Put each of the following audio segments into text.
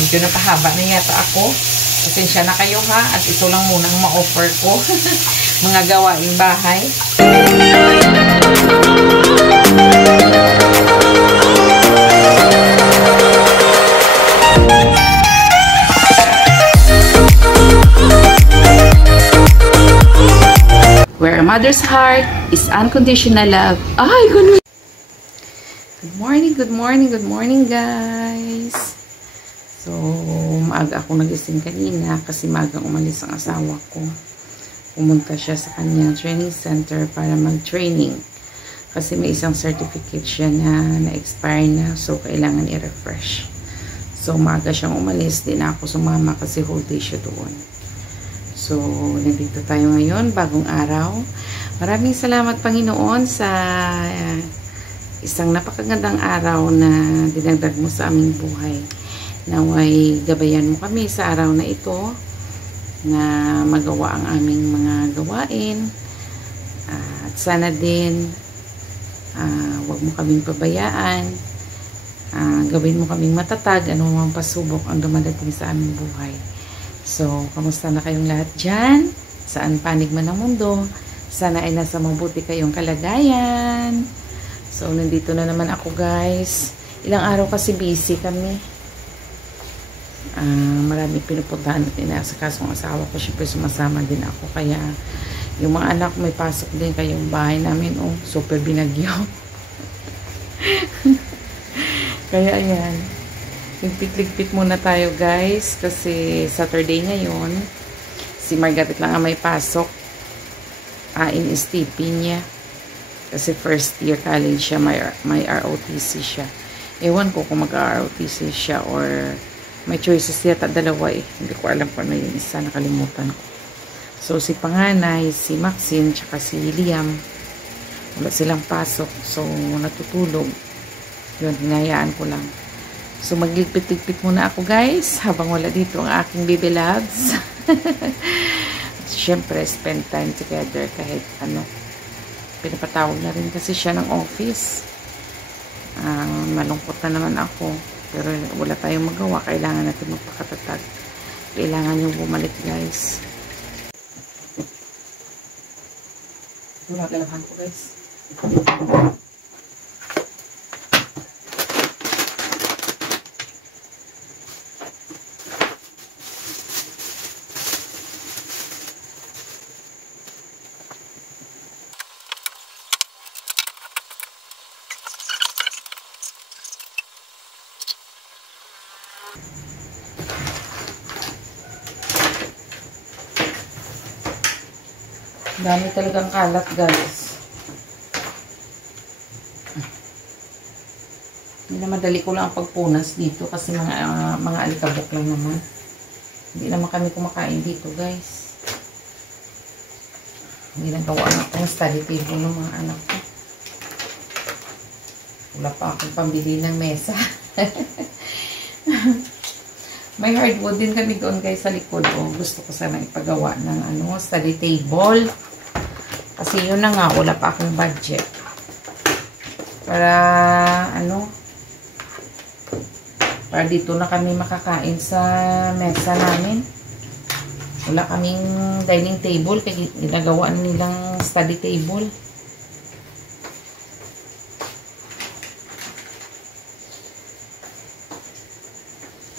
Medyo napahaba na yata ako. Pasensya na kayo ha. At ito lang munang ma-offer ko. Mga gawaing bahay. Where a mother's heart is unconditional love. Ay, ganun. Good morning guys. So, maaga ako nagising kanina kasi maagang umalis ang asawa ko. Pumunta siya sa kanyang training center para mag-training. Kasi may isang certificate siya na na-expire na. So, kailangan i-refresh. So, maaga siyang umalis. Di na ako sumama kasi whole day siya doon. So, nandito tayo ngayon, bagong araw. Maraming salamat Panginoon sa isang napakagandang araw na dinagdag mo sa aming buhay. Naway gabayan mo kami sa araw na ito na magawa ang aming mga gawain. At sana din, wag mo kaming pabayaan. Gawin mo kaming matatag, anumang pasubok ang dumadating sa aming buhay. So, kamusta na kayong lahat dyan? Saan panig man ang mundo? Sana ay nasa mabuti kayong kalagayan. So, nandito na naman ako guys. Ilang araw kasi busy kami. Maraming pinupuntahan at inasakasong asawa ko. Siyempre sumasama din ako. Kaya, yung mga anak may pasok din kayong bahay namin. Oh, super binagyo. Kaya, ayan. Ligpit-ligpit muna tayo guys kasi Saturday ngayon. Si Margaret lang ang may pasok. In STP niya. Kasi first year college siya, may ROTC siya. Ewan ko kung mag-ROTC siya or may choices yata dalawa eh. Hindi ko alam kung ano yung isa, nakalimutan ko. So si panganay, si Maxine, tsaka si Liam, wala silang pasok. So natutulog. Yun, hinayaan ko lang. So, magligpit-ligpit muna ako guys habang wala dito ang aking baby loves. Siyempre, spend time together kahit ano. Pinapatawag na rin kasi siya ng office. Malungkot na naman ako. Pero wala tayong magawa. Kailangan natin magpakatatag. Kailangan yung bumalik guys. Wala kailangan ko guys. Dami talagang kalat guys. Hindi na madali ko lang ang pagpunas dito kasi mga alikabok lang naman. Hindi naman kami kumakain dito guys. Hindi na gawa na akong study table ng mga anak ko. Wala pa akong pambili ng mesa. May hardwood din kami doon guys sa likod. Gusto ko sana ipagawa ng study table. Kasi yun na nga, wala pa akong budget. Para para dito na kami makakain sa mesa namin. Wala kaming dining table kaya ginagawa nilang study table.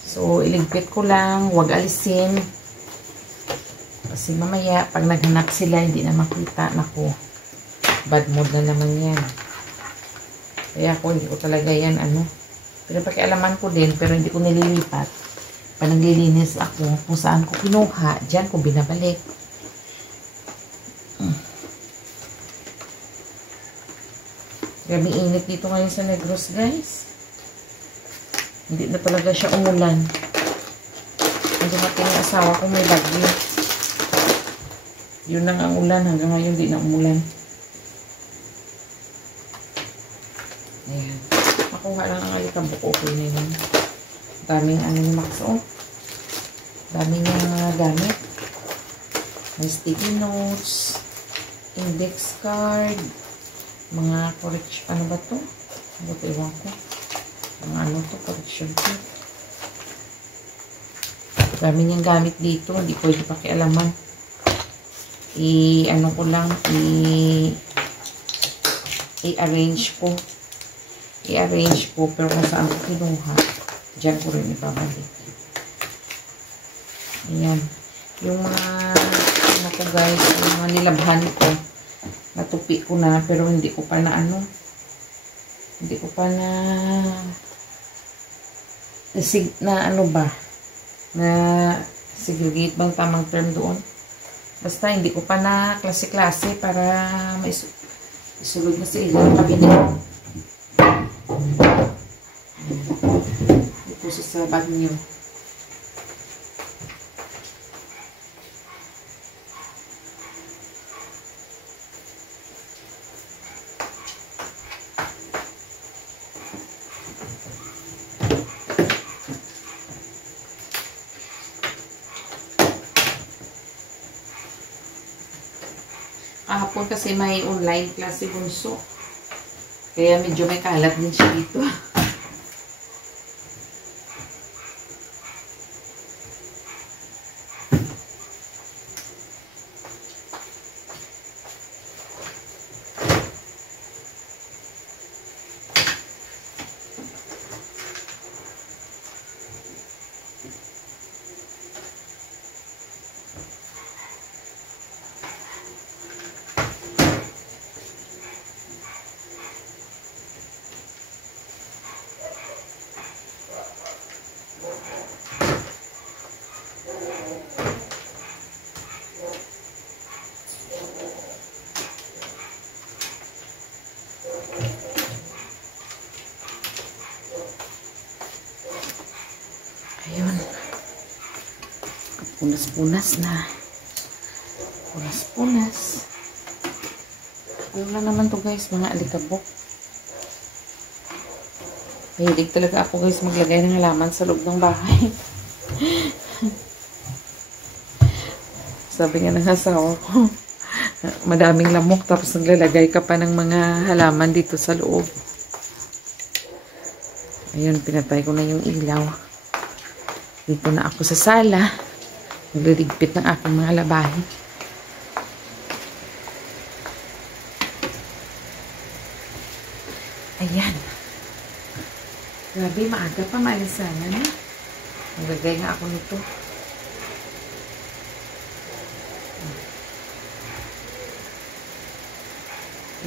So, iligpit ko lang, huwag alisin. Kasi mamaya, pag naghanap sila, hindi na makita. Naku, bad mood na naman yan. Kaya ako, hindi ko talaga yan, Pero pakialaman ko din, pero hindi ko nililipat. Pag naglilinis ako, kung saan ko kinuha, dyan ko binabalik. Grabe init dito ngayon sa Negros, guys. Hindi na talaga siya umulan. Hindi natin yung asawa ko may bagyo. Yun lang ang ulan. Hanggang ngayon di na umulan. Ayan. Makuha lang ang alikabok. Okay na yun. Daming yung makso. Daming mga gamit. May sticky notes. Index card. Mga correction. Ano ba to? Ano ba ito? Iwan ko. Mga to? Correction kit. Dami niyang gamit dito. Hindi pwede pakialaman. Ano ko lang, i-arrange ko. I-arrange ko. Pero kung saan ko kinuha, diyan ko rin ibabalik. Ayan. Yung mga, ano ko guys, yung mga nilabhan ko, natupi ko na, pero hindi ko pa na hindi ko pa na ano ba, na segregate bang tamang term doon. Basta hindi ko pa na klase-klase para isulog na sa ilang kabinet. Ito sa banyo. Kahapon kasi may online class si Bunso. Kaya medyo may kalat din siya dito. Ayun. Punas-punas na. Punas-punas. Ayun na naman to guys, mga alikabok. Mahilig talaga ako guys maglagay ng halaman sa loob ng bahay. Sabi nga ng asawa ko, madaming lamok tapos naglalagay ka pa ng mga halaman dito sa loob. Ayun, pinatay ko na yung ilaw. Dito na ako sa sala. Nagliligpit ng aking mga labahin. Ayan. Grabe, maaga pa maalisanan na. Magagay nga ako nito.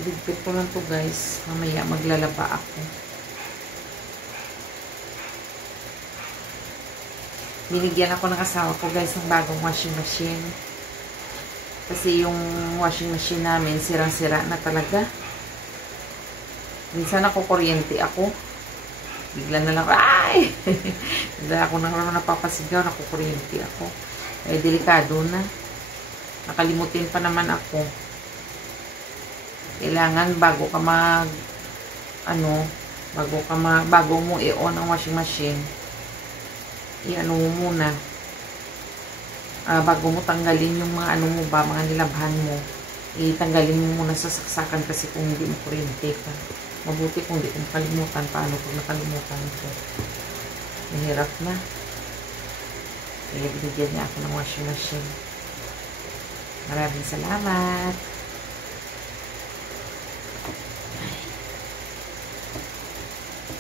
Iligpit ko lang to guys. Mamaya maglalaba ako. Binigyan ako ng asawa ko guys ng bagong washing machine. Kasi yung washing machine namin sirang-sira na talaga. Minsan ako kuryente ako. Bigla na lang, ay! Bigla ako nang napapasigaw, nakukuryente ako. Eh, delikado na. Nakalimutin pa naman ako. Kailangan bago ka bago mo i-on ang washing machine, i-ano mo muna. Bago mo tanggalin yung mga mga nilabhan mo, itanggalin mo muna sa saksakan kasi kung hindi mo kuryente ka. Mabuti kung hindi ko makalimutan. Paano pag nakalimutan ko? Mahirap na. Kaya binigyan niya ako ng washing machine. Maraming salamat.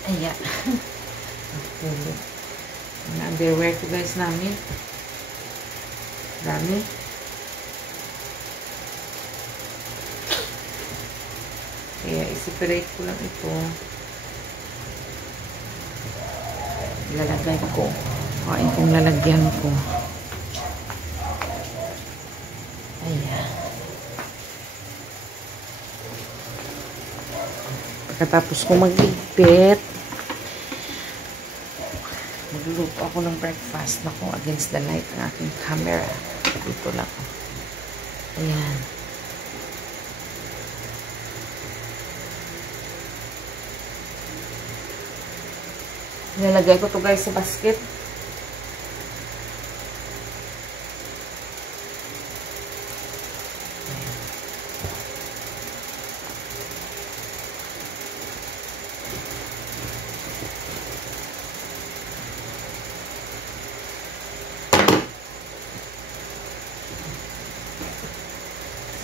Ayan. Natulog. Mga underwear ko guys namin. Dami. Kaya i-separate ko lang ito. Lalagay ko. Kain kong lalagyan ko. Ayan. Pagkatapos ko magligpit, magluluto ako ng breakfast. Naku, against the light ng aking camera. Dito lang. Ayan. Nilalagay ko to guys sa basket.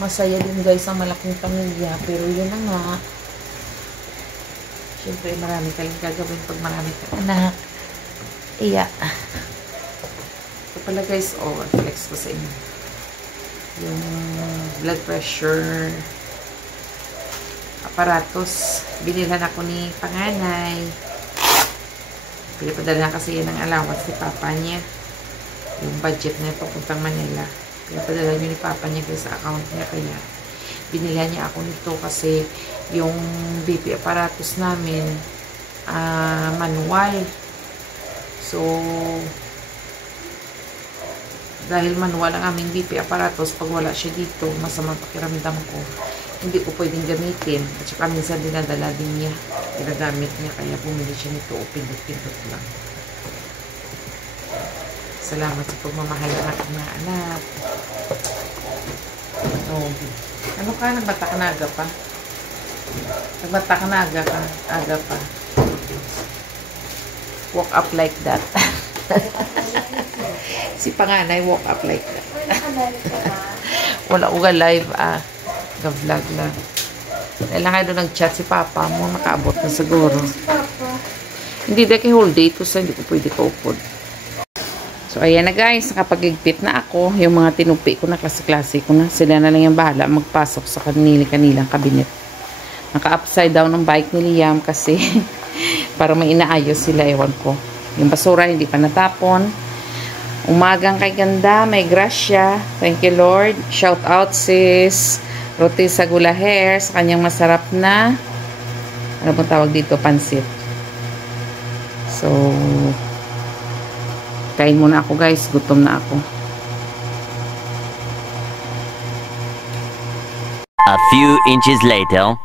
Masaya din guys ang malaking pamilya. Pero yun na nga. Siyempre marami ka lang gagawin pag marami ka anak. Iya. Ito pala guys, flex ko sa inyo. Yung blood pressure aparatos. Binilhan ako ni panganay. Pinapadala kasi yan ang allowance ni papa niya. Yung budget na papuntang Manila. Pinapadala niyo ni papa niya guys sa account niya. Kaya binilhan niya ako nito kasi yung BP aparatos namin manual. So dahil manual ang aming BP aparatos, pag wala siya dito, masamang pakiramdam ko. Hindi ko pwedeng gamitin. At saka minsan dinadala din niya. Ginagamit niya. Kaya bumili siya nito o pindot-pindot lang. Salamat sa pagmamahal ng aking mga anak. Ano ka? Nagbata ka na aga pa? Nagbata ka na aga pa. Walk up like that. Si panganay walk up like that. Wala uga live ga-vlog lang. Dahil lang kayo doon nag-chat si papa mo, nakaabot na siguro. Hindi dahil whole day to sa hindi ko pwede kaupod. So ayan na guys, nakapagligpit na ako. Yung mga tinupi ko na klase-klase ko na. Sila na lang yung bahala magpasok sa kanilang kabinet. Naka-upside down ang bike ni Liam kasi para may inaayos sila, ewan ko. Yung basura hindi pa natapon. Umagang kay ganda, may grasya. Thank you Lord. Shout out sis Roti Sagula Hair sa kanyang masarap na ano pong tawag dito, pansit. So kain muna ako guys, gutom na ako. A few inches later.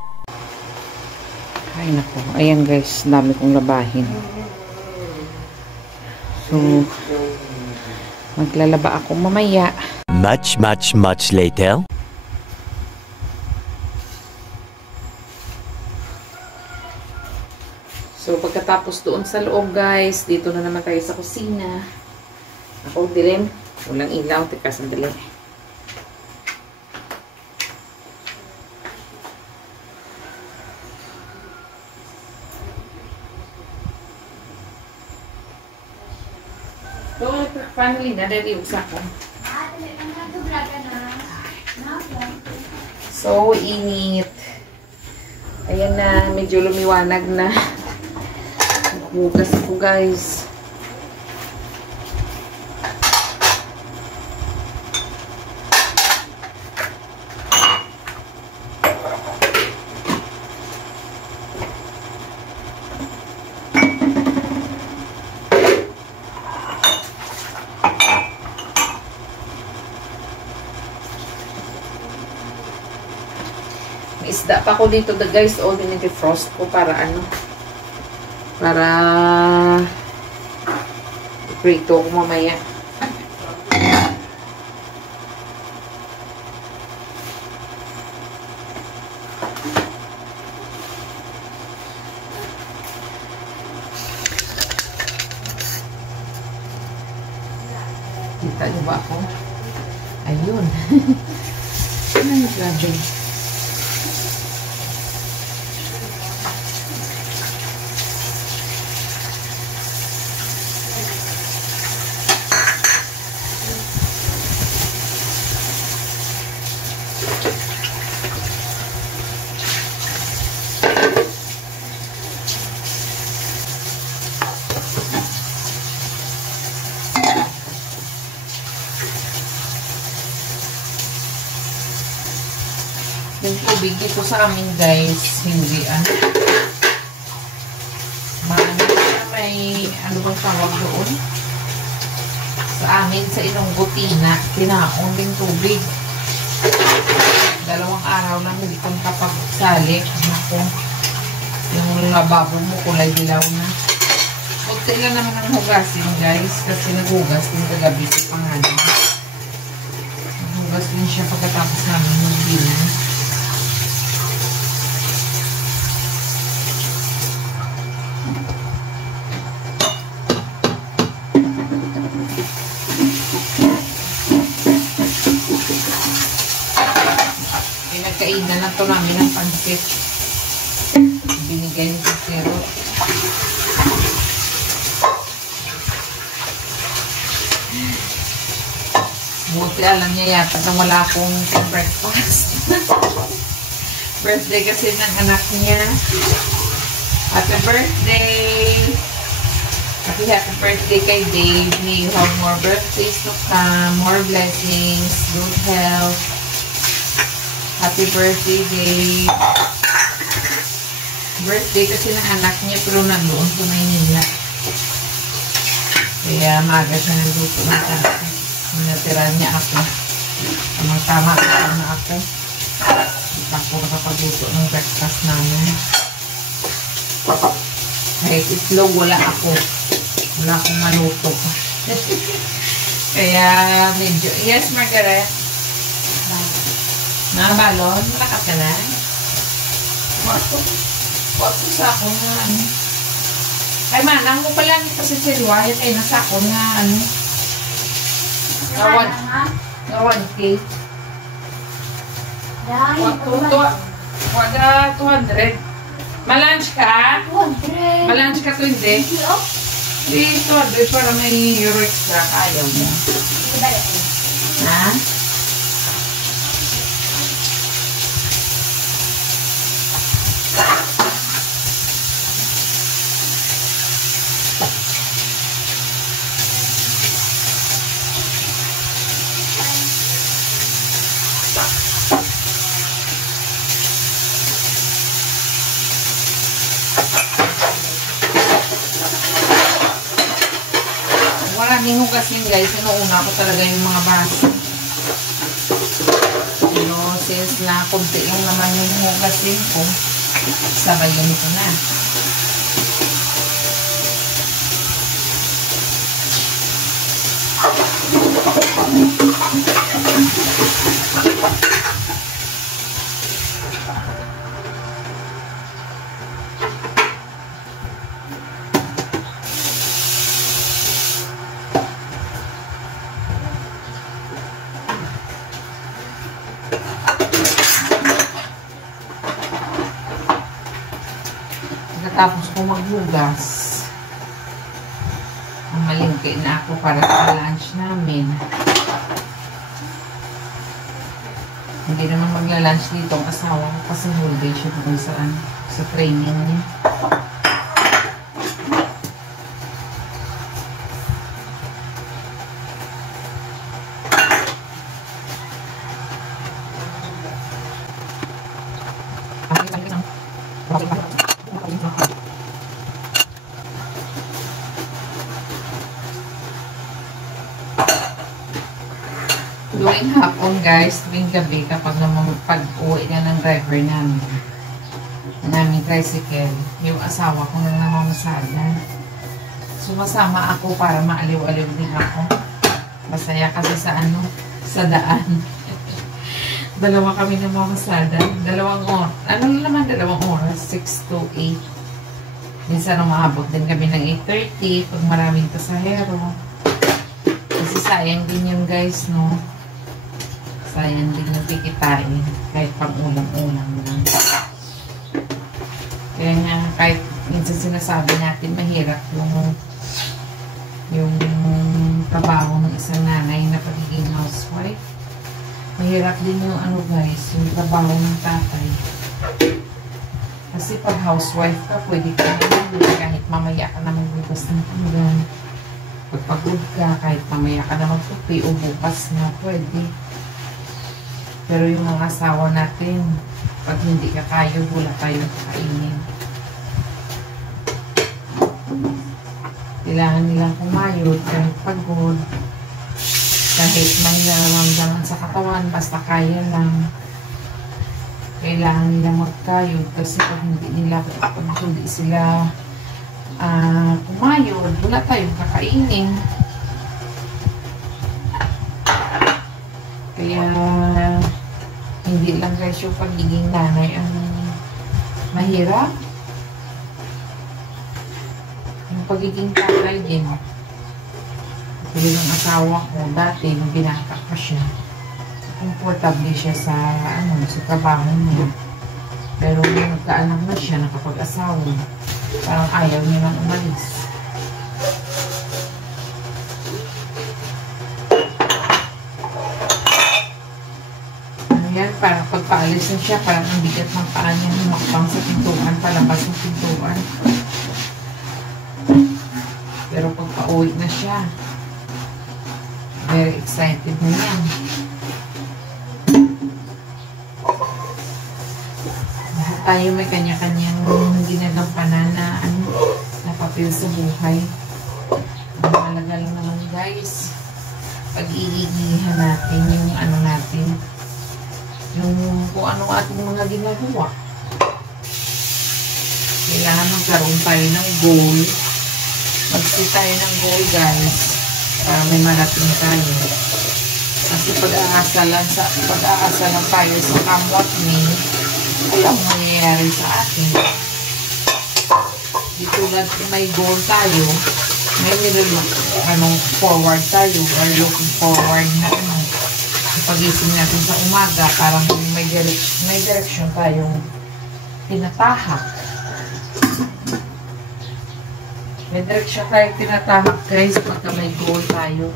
Kain ako. Ayan guys, dami kong labahin. So maglalaba ako mamaya. Much later. So pagkatapos doon sa loob guys, dito na naman tayo sa kusina. Ako dilim, walang ilaw, teka sandali. So, family na, dali usa ko. So, init. Ayan na, medyo lumiwanag na. Hugas ko guys. May isda pa ko dito guys. O, dinag-frost ko para ano. Para prito ko mamaya. Kita niyo ba ako? Ayun. Ay, grabe. Yung tubig dito sa amin guys, hindi may ano bang tawag doon? Sa amin, sa Ilonggo tinaon din tubig. 2 araw lang hindi kong kapagsali. Ako, yung lababo mo kulay dilaw na. Huwag lang naman ang hugasin guys, kasi naghugas din kagabi sa pangalan. Naghugas din siya pagkatapos namin mag-dinner. Pinagdaanan to namin ng pansit. Binigay ni Sisero. Buti alam niya yata na wala akong breakfast. Birthday kasi ng anak niya. Happy birthday! Happy birthday kay Dave. May you have more birthdays to come, more blessings, good health. Happy birthday, Dave. Birthday kasi ng anak niya pero nandoon sa Maynila. Kaya maaga siya nagluto ng tatay. Minatira niya ako. Tama na ako. Hindi ako nakapagluto ng breakfast namin. Kahit itlog, wala ako. Wala akong maluto. Kaya medyo... Yes, Margaret? Balon? Wala ka na? Wato sa ako na ano. Ay, manang mo pala ito si Silwayat ay nasa ako na ano. Na 1K. Wala 200. Malunch ka? 200. Malunch ka 20? Dito, para may euro extra. Ayaw mo. Ha? Maraming hugasin guys. Inuuna ko talaga yung mga baso. Pero since na kunti lang naman yung hugasin ko, sabayan ko na. Tapos ko maghugas, malingki na ako para sa lunch namin. Hindi naman magla-lunch dito ang asawa ko kasi holiday siya kung saan sa training niya. Tuwing hapon guys, tuwing gabi kapag pag-uwi na ng driver namin tricycle, yung asawa ko na namamasada. Sumasama ako para maaliw-aliw din ako. Masaya kasi sa daan. Dalawa kami namamasada. Dalawang oras, 6 to 8. Minsan umabot din kami ng 8:30 pag maraming pasahero. Kasi sayang din yun guys, no? Sayang din yung tikitain kahit pang ulam-ulam lang. Kaya nga, kahit minsan sinasabi natin mahirap yung trabaho ng isang nanay na pagiging housewife. Mahirap din yung guys, yung trabaho ng tatay. Kasi pag housewife ka, pwede ka naman kahit mamaya ka na magbukas ng pinggan. Pag pagod ka, kahit mamaya ka na magtupi o bukas na, pwede. Pero yung mga asawa natin, pag hindi ka kayo, wala tayong kainin. Kailangan nilang kumayod kahit pagod. Kahit may nararamdaman sa katawan, basta kaya lang. Kailangan nilang magkayod kasi pag hindi sila kumayod, wala tayong kakainin. Kaya hindi lang guys yung pagiging nanay ang mahirap. Yung pagiging tatay din. Tulad ng asawa ko dati nung binata pa siya. komportable siya sa, sa trabaho niya. Pero nung nagkaanak na siya, nakapag-asawa, parang ayaw nilang umalis. Ayan, parang pagpaalis na siya, parang ang bigat ng paa niya humakbang sa pintuan, palabas ng pintuan. Pero pag pauwi na siya, very excited na yan. Lahat tayo may kanya-kanyang ginagampanan na papel sa buhay. Ang mahalaga lang naman guys, pag-iigihan natin yung natin, yung kung ano ating mga ginagawa. Kailangan magkaroon tayo ng goal. Mag-set tayo ng goal guys, para may marating tayo. Kasi pag-aasa lang tayo sa kamwat ni, alam mo nangyayari sa atin. Di tulad may goal tayo, may nilook, forward tayo, or looking forward na pagising natin sa umaga, parang may direction tayong tinatahak. May direction tayong tinatahak guys, pagka may goal tayo.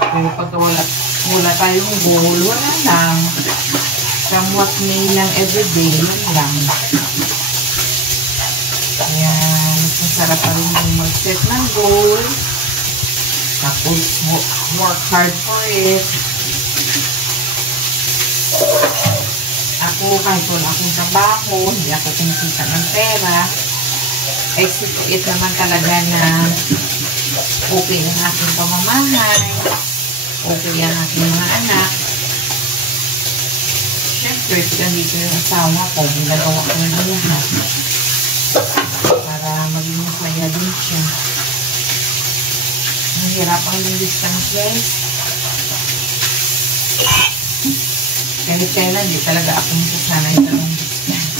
Pero pagka wala tayong goal, wala lang. Somewhat may lang everyday, yun lang. Kaya, mas masarap pa rin yung mag-set ng goal. Tapos, work hard for it. Ako, kahit wala akong trabaho, hindi ako kumikita ng pera, exit to it naman talaga na okay ang aking pamamahay, okay ang aking mga anak. Siyempre, dito yung asawa ko, ginagawa ko na lahat para maging masaya din siya. Mahirap ang distance guys. Kahit kailan, di talaga ako masasanay sa long distance.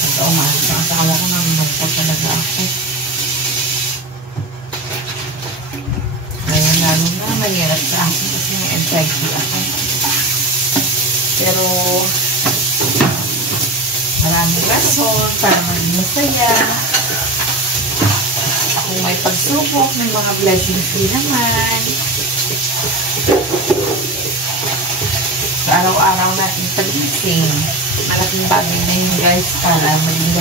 Pagka umalis ang asawa ko, nangungumpa talaga ako. Kaya lalo na mahirap sa akin kasi may anxiety ako. Pero maraming rason para maging masaya. Kung may pagsubok, may mga blessings din naman. Sa araw-araw natin pagising, malaking bagay na yun guys para maging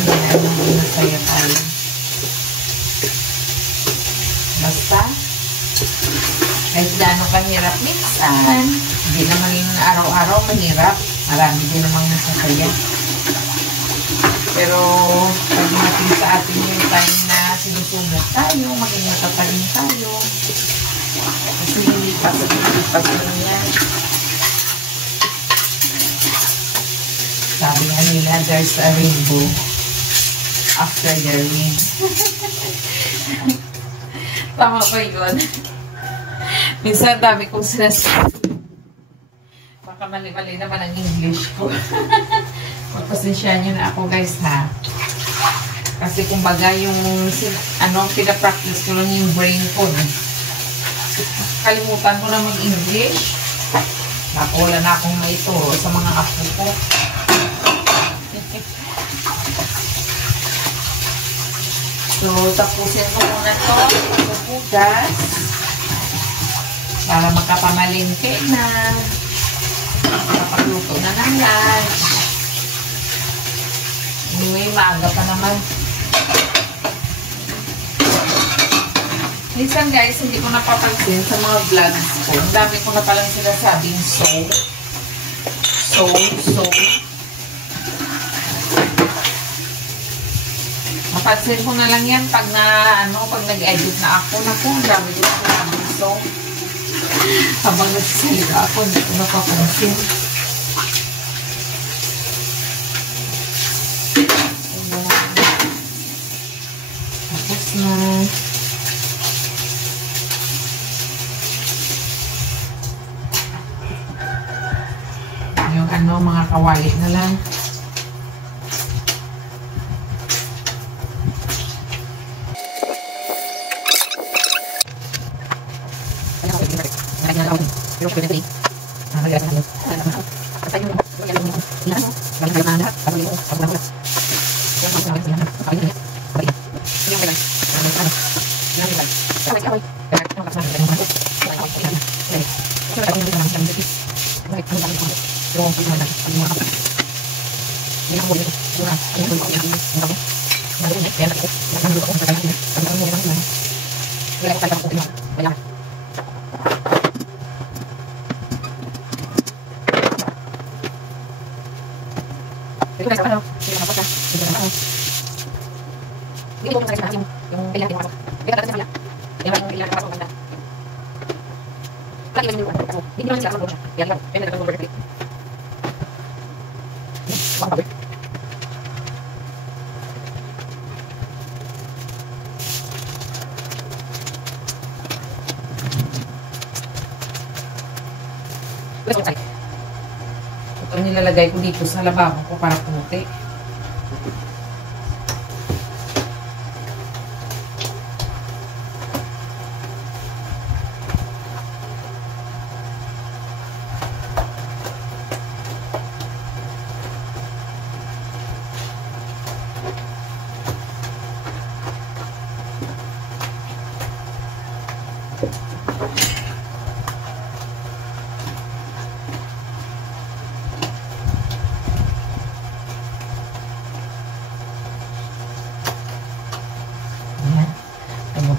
masaya tayo. Basta, kahit gano'ng kahirap minsan, hindi naman yung araw-araw mahirap. Marami din namang masasaya. Pero, pag natin sa atin yung time na sinusubok tayo, maging matatagin tayo. Kasi hindi pa yan. Sabi nga nila, there's a rainbow after the rain. Tama ba yun? Minsan dami kong sinasabi. Baka mali-mali naman ang English ko. Magpasensya nyo na ako guys ha. Kasi kumbaga yung pinapractice ko lang yung brain ko. Kalimutan ko na mag-English. Wala na akong maituro sa mga apo ko. So, tapusin ko muna ito. Pupugas. Para makapamalingke na. Makapagluto na ng lunch. Anyway, maaga pa naman. Minsan guys, hindi ko napapansin sa mga vlogs ko. Ang dami ko na palang sinasabing so. Mapansin ko na lang yan pag nag-edit na ako. Naku, ang dami ko na sinasabing so. Habang nagsasalita ako, hindi ko napapansin. Tapos na. Yung mga kawali na lang. Ito ang nilalagay ko dito sa lababo ko para puti.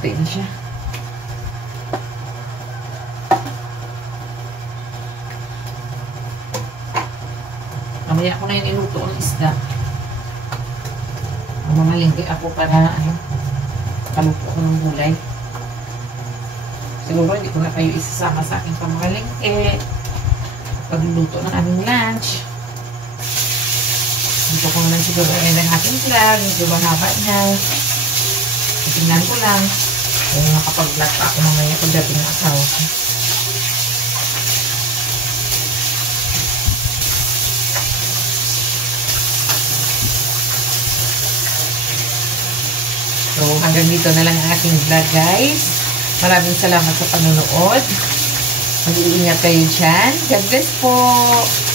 Puti na siya. Mamaya ko na yung iluto ang isda. Mamalingki ako para kaluto ko ng gulay. Siguro hindi ko na kayo isasama sa aking pamamalingki. Pagluluto ng aming lunch. Dito ko naman siguro ang ating vlog. Medyo mahaba na. Tingnan ko lang kung nakapag-vlog pa ako mamaya pagdating ng asawa ko. So, hanggang dito na lang ang ating vlog, guys. Maraming salamat sa panonood. Mag-iingat kayo dyan. God bless po!